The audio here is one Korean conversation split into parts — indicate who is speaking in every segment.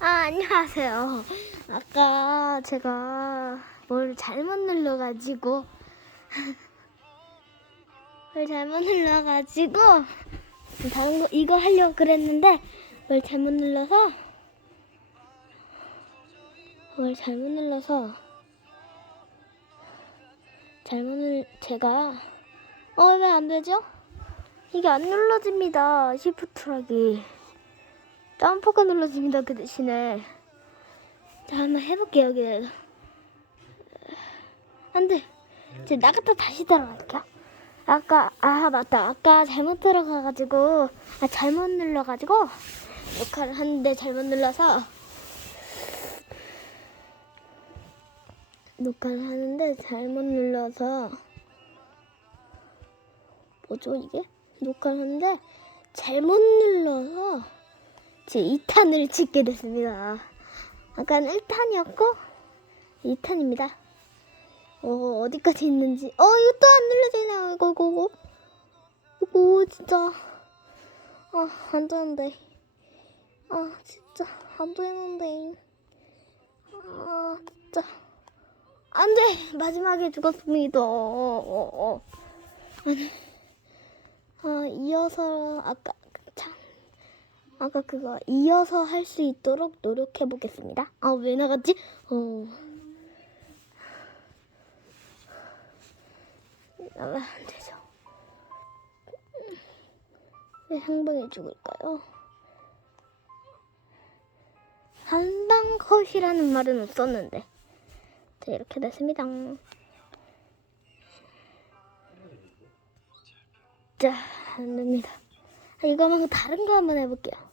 Speaker 1: 아, 안녕하세요. 아까 제가 뭘 잘못 눌러가지고, 뭘 잘못 눌러가지고, 다른 거, 이거 하려고 그랬는데, 뭘 잘못 눌러서, 뭘 잘못 눌러서, 잘못 눌, 제가, 어, 왜 안 되죠? 이게 안 눌러집니다. 시프트락이. 점프가 눌러집니다. 그 대신에. 자, 한번 해볼게요. 여기. 안 돼. 이제 나갔다 다시 들어갈게요. 아까, 아, 맞다. 아까 잘못 들어가가지고, 아, 잘못 눌러가지고, 녹화를 하는데 잘못 눌러서, 녹화를 하는데 잘못 눌러서, 뭐죠, 이게? 녹화를 하는데, 잘못 눌러서, 제 2탄을 찍게 됐습니다. 아까는 1탄이었고 2탄입니다. 어, 어디까지 있는지. 어, 이거 또 안 눌러지네. 이거, 이거, 이거. 이거, 진짜. 아, 안 되는데. 아, 진짜. 안 되는데. 아, 진짜. 안 돼! 마지막에 죽었습니다. 어, 어, 어. 아, 이어서, 아까, 참. 아까 그거 이어서 할 수 있도록 노력해 보겠습니다. 아, 왜 나갔지? 어. 나가면 안 되죠. 왜 상방에 죽을까요? 한방 컷이라는 말은 없었는데. 자, 이렇게 됐습니다. 자, 안 됩니다. 아, 이거 말고 다른 거 한번 해볼게요.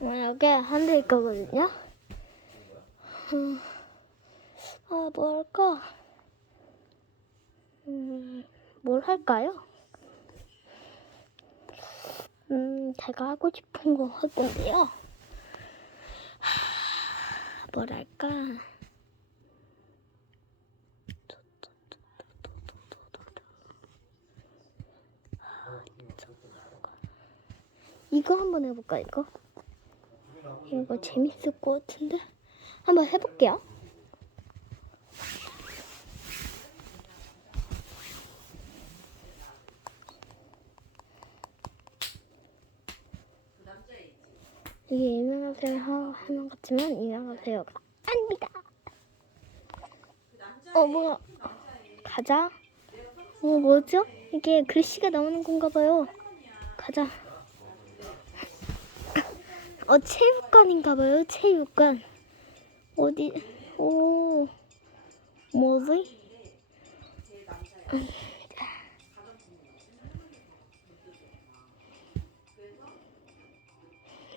Speaker 1: 만약에 한대 있거든요. 음, 아, 뭐 할까? 음, 뭘 할까요? 음, 제가 하고 싶은 거 할 건데요. 하, 뭘 할까? 이거 한번 해볼까, 이거? 이거 재밌을 것 같은데? 한번 해볼게요. 이게 유명하세요 하- 하는 것 같지만 유명하세요가 아닙니다. 어, 뭐야. 가자. 어, 뭐죠? 이게 글씨가 나오는 건가 봐요. 가자. 어, 체육관인가 봐요. 체육관. 어디, 오, 뭐지?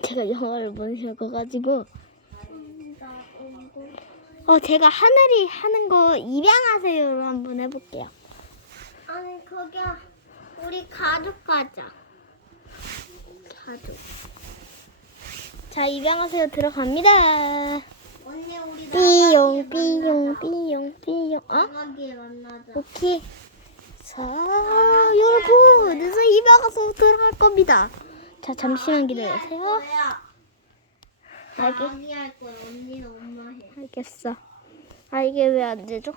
Speaker 1: 제가 영어를 못 읽어가지고. 어, 제가 하늘이 하는 거 입양하세요로 한번 해볼게요.
Speaker 2: 아니 거기야 우리 가족 가자.
Speaker 1: 가족. 자, 입양하세요 들어갑니다.
Speaker 2: 언니 우리
Speaker 1: 삐용, 삐용, 삐용, 삐용. 어?
Speaker 2: 나가기에 만나자.
Speaker 1: 오케이. 자, 여러분, 그래서 입양가서 들어갈 겁니다. 자, 잠시만 기다려주세요. 알겠,
Speaker 2: 아기 할 거야. 언니는 엄마 해.
Speaker 1: 알겠어. 아, 이게 왜 안 되죠?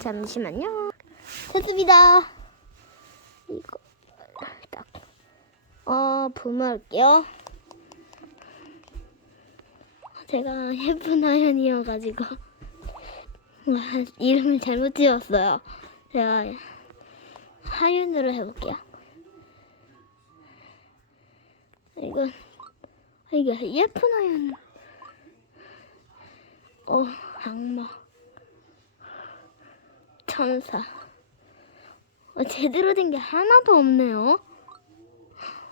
Speaker 1: 잠시만요. 됐습니다. 이거, 딱. 어, 부모할게요. 제가 예쁜 아연이어가지고. 와, 이름을 잘못 지었어요. 제가 하윤으로 해볼게요. 이건, 이게 예쁜 아연. 어, 악마. 천사. 어, 제대로 된 게 하나도 없네요.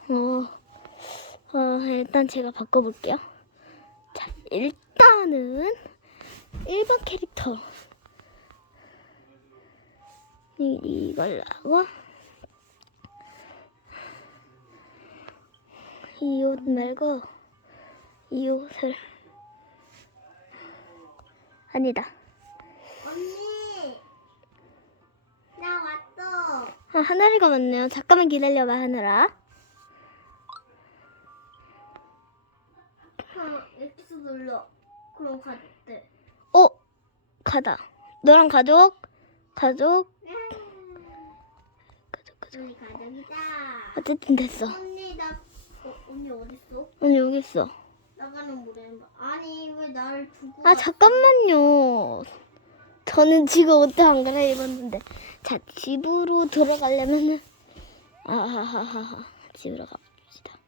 Speaker 1: 어, 어, 일단 제가 바꿔볼게요. 자, 일단은 일반 캐릭터. 이, 이걸로 하고, 이 옷 말고, 이 옷을, 아니다.
Speaker 2: 언니 나 왔어.
Speaker 1: 아, 하늘이가 왔네요. 잠깐만 기다려봐, 하늘아.
Speaker 2: 그럼 가족대.
Speaker 1: 어, 가다. 너랑 가족, 가족, 가족, 가족.
Speaker 2: 우리 가족이다.
Speaker 1: 어쨌든 됐어.
Speaker 2: 언니 나 어, 언니 어디 있어?
Speaker 1: 언니 여기 있어.
Speaker 2: 나가는 물에 아니 왜 나를 두고
Speaker 1: 아, 잠깐만요. 저는 지금 옷도 안 갈아입었는데. 자, 집으로 들어가려면은. 아하하하. 집으로 가봅시다.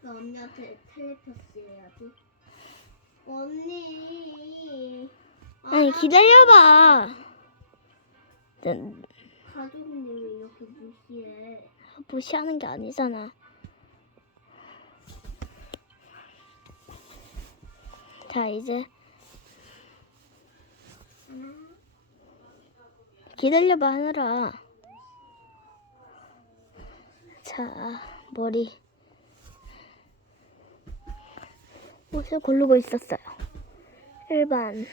Speaker 2: 나 언니한테 텔레파시 해야지. 언니. 아,
Speaker 1: 아니,
Speaker 2: 나
Speaker 1: 기다려봐. 난
Speaker 2: 가족인데 왜 이렇게 무시해?
Speaker 1: 무시하는 게 아니잖아. 자, 이제 기다려봐 하느라. 자, 머리. 옷을 고르고 있었어요. 일반.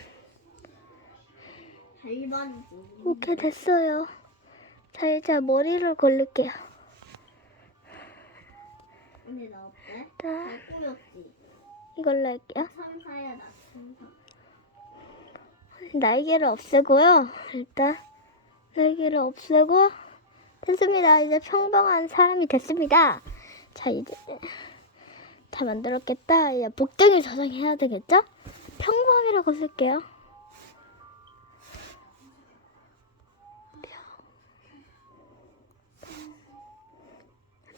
Speaker 2: 일반이지.
Speaker 1: 오케이, 됐어요. 자, 이제 머리를 고를게요.
Speaker 2: 언니 나 어때?
Speaker 1: 자,
Speaker 2: 잘 꾸몄지?
Speaker 1: 이걸로 할게요.
Speaker 2: 천사야 나 천사.
Speaker 1: 날개를 없애고요. 일단 날개를 없애고 됐습니다. 이제 평범한 사람이 됐습니다. 자 이제 다 만들었겠다. 이제 복덩이 저장해야 되겠죠? 평범이라고 쓸게요.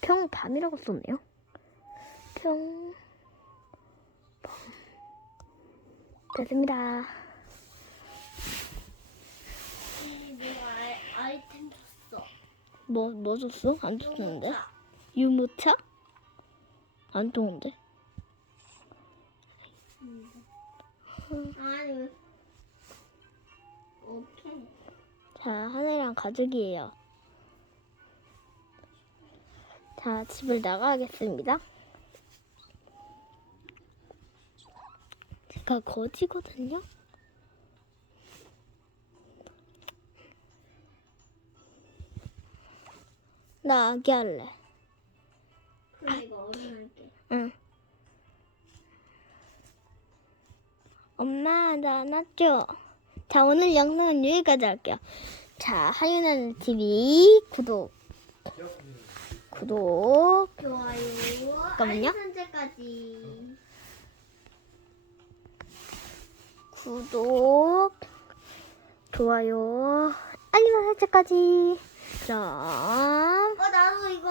Speaker 1: 평밤이라고 썼네요. 평 밤. 됐습니다.
Speaker 2: 아이, 아이템 줬어.
Speaker 1: 뭐, 뭐 줬어? 안 줬는데?
Speaker 2: 자,
Speaker 1: 유모차? 안 좋은데?
Speaker 2: 아니 오케이.
Speaker 1: 자, 하늘이랑 가족이에요. 자, 집을 나가겠습니다. 제가 거지거든요? 나 아기 할래. 엄마, 나 안았죠? 자, 오늘 영상은 여기까지 할게요. 자, 하윤아는 TV 구독. 구독.
Speaker 2: 좋아요.
Speaker 1: 잠깐만요.
Speaker 2: 설정까지.
Speaker 1: 구독. 좋아요. 알림 설정까지. 그럼,
Speaker 2: 어 나도 이거